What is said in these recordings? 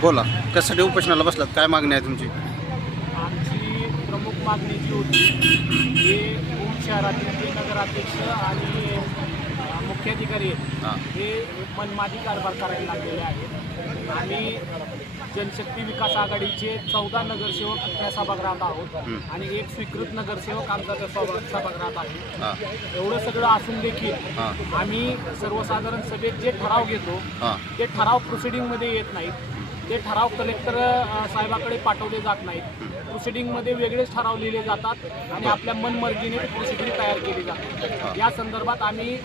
बोला, कशासाठी उपोषणाला बसलात, काय मागणी आहे तुमची? आमची प्रमुख मागणी जी होती हे भूम शहरातील जे नगराध्यक्ष आणि मुख्याधिकारी आहेत हां हे मनमानी कारभार करायला लागलेले आहेत. आम्ही जनशक्ती विकास आघाडीचे 14 नगरसेवक त्या सभागृहात आहोत आणि एक स्वीकृत नगरसेवक आमचा त्या सभागृहात आहे. हां एवढं सगळं असून देखील हां आम्ही सर्वसाधारण सभेत जे ठराव घेतो हां ते ठराव प्रोसिडिंगमध्ये येत नाहीत. ते ठराव कलेक्टर साहेबाकडे पाठवले जात नाहीत. प्रोसिडिंगमध्ये वेगळेच ठराव लिहिले जातात आणि आपल्या मनमर्जीने ते प्रोसिडिंग तयार केली जाते. या संदर्भात आम्ही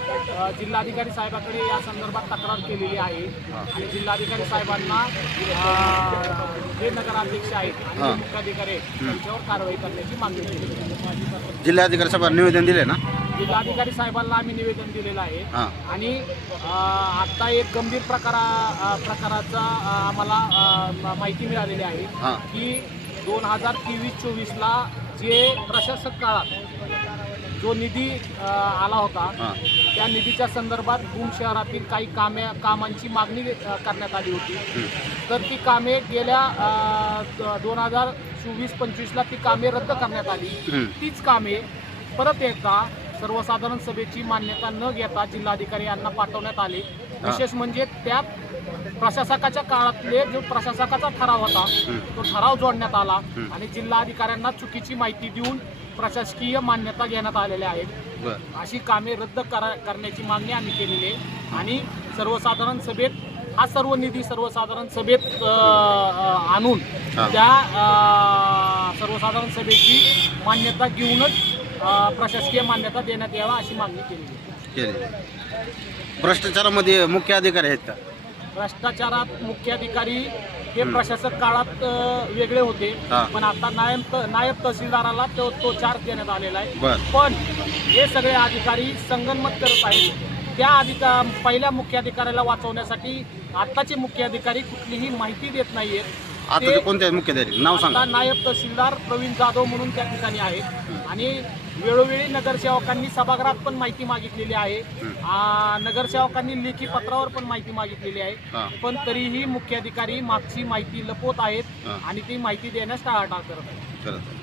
जिल्हाधिकारी साहेबाकडे या संदर्भात तक्रार केलेली आहे आणि जिल्हाधिकारी साहेबांना जे नगराध्यक्ष आहेत आणि जे मुख्याधिकारी आहेत त्यांच्यावर कारवाई करण्याची मागणी केली आहे. जिल्हाधिकारी साहेबांना निवेदन दिले ना? जिल्हाधिकारी साहेबांना आम्ही निवेदन दिलेलं आहे हां आणि आत्ता एक गंभीर प्रकाराचा आम्हाला माहिती मिळालेली आहे हां की 2023-24ला जे प्रशासक काळात जो निधी आला होता हां त्या निधीच्या संदर्भात भूम शहरातील काही कामांची मागणी करण्यात आली होती. तर ती कामे गेल्या 2024-25ला ती कामे रद्द करण्यात आली. तीच कामे परत एकदा सर्वसाधारण सभेची मान्यता न घेता जिल्हाधिकारी यांना पाठवण्यात आले. विशेष म्हणजे त्यात प्रशासकाच्या काळातले जो प्रशासकाचा ठराव होता तो ठराव जोडण्यात आला आणि जिल्हाधिकाऱ्यांना चुकीची माहिती देऊन प्रशासकीय मान्यता घेण्यात आलेल्या आहेत. बरं अशी कामे रद्द करण्याची मागणी आम्ही केलेली आहे आणि सर्वसाधारण सभेत हा सर्व निधी सर्वसाधारण सभेत आणून त्या सर्वसाधारण सभेची मान्यता घेऊनच प्रशासकीय मान्यता देण्यात यावा अशी मागणी केली. भ्रष्टाचारामध्ये मुख्य अधिकारी आहेत का? भ्रष्टाचारात मुख्य अधिकारी हे प्रशासक काळात वेगळे होते पण आता नायब तहसीलदाराला तो चार्ज देण्यात आलेला आहे. पण हे सगळे अधिकारी संगनमत करत आहेत. त्या पहिल्या मुख्य अधिकाऱ्याला वाचवण्यासाठी आत्ताचे मुख्य अधिकारी कुठलीही माहिती देत नाहीयेत. आता कोणत्या मुख्य अधिकारी नाव सांगा? नायब तहसीलदार प्रवीण जाधव म्हणून त्या ठिकाणी आहेत आणि वेळोवेळी नगरसेवकांनी सभागृहात पण माहिती मागितलेली आहे. नगरसेवकांनी लेखी पत्रावर पण माहिती मागितलेली आहे. पण तरीही मुख्य अधिकारी मागची माहिती लपवत आहेत आणि ती माहिती देण्यास टाळाटाळ करत आहेत.